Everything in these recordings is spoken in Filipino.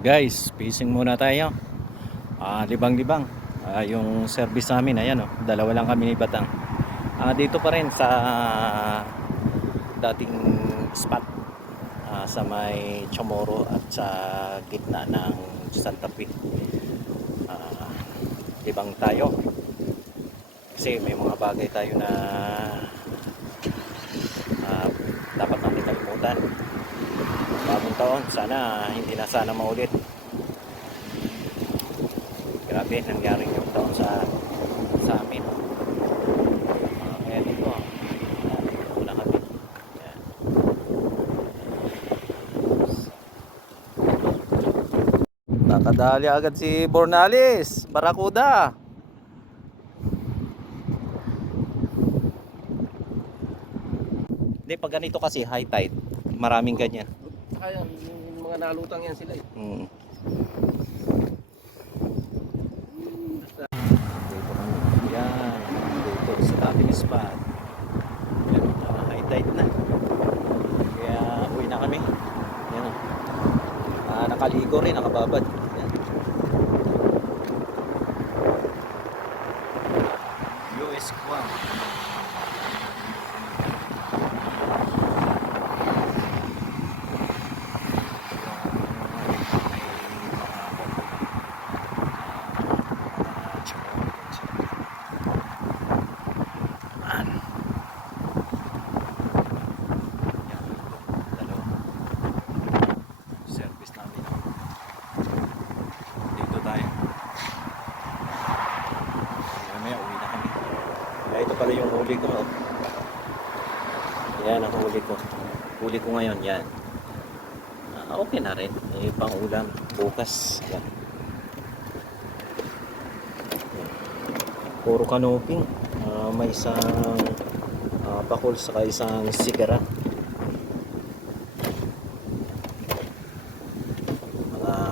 Guys, fishing muna tayo. Libang-libang. Yung service namin, ayan oh, dalawa lang kami ni Batang. Dito pa rin sa dating spot sa may Chamorro at sa gitna ng Santa Fe. Libang tayo. Kasi may mga bagay tayo na dapat natin kalimutan. Bagong taon, sana hindi na sana maulit. Grabe nangyari yung taon sa amin. Kaya dito muna kami. Yan. Nakadali agad si Bornalis, Barakuda. Hindi, pag ganito kasi high tide, maraming ganyan. Kaya yung mga nalutang yan sila eh. Dito kami. Yan. Dito sa dating spot. Yan. High tide na. Kaya uwi na kami. Yan. Nakaligo rin, nakababad. Yan. US Guam. Ito pala yung huli ko. Yan ang huli ko. Huli ko ngayon, yan. Okay na rin. Pang ulam bukas. Yan. Puro kanoping. May isang bakol saka isang sigara.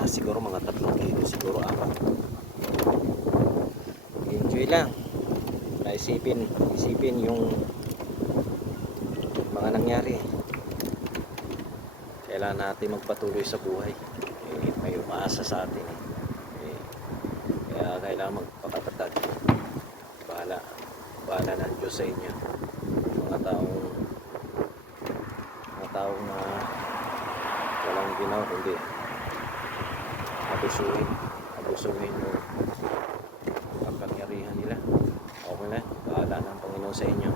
Siguro mga 3 kilo, siguro 4. Enjoy lang. Isipin yung mga nangyari. Kailangan natin magpatuloy sa buhay. May umaasa sa atin. Kaya kailangan magpakatatag. Bahala ng Diyos sa inyo. Mga taong walang ginawa kundi abusuhin yung kapangyarihan nila. Okay na, bahala ng Panginoon sa inyo.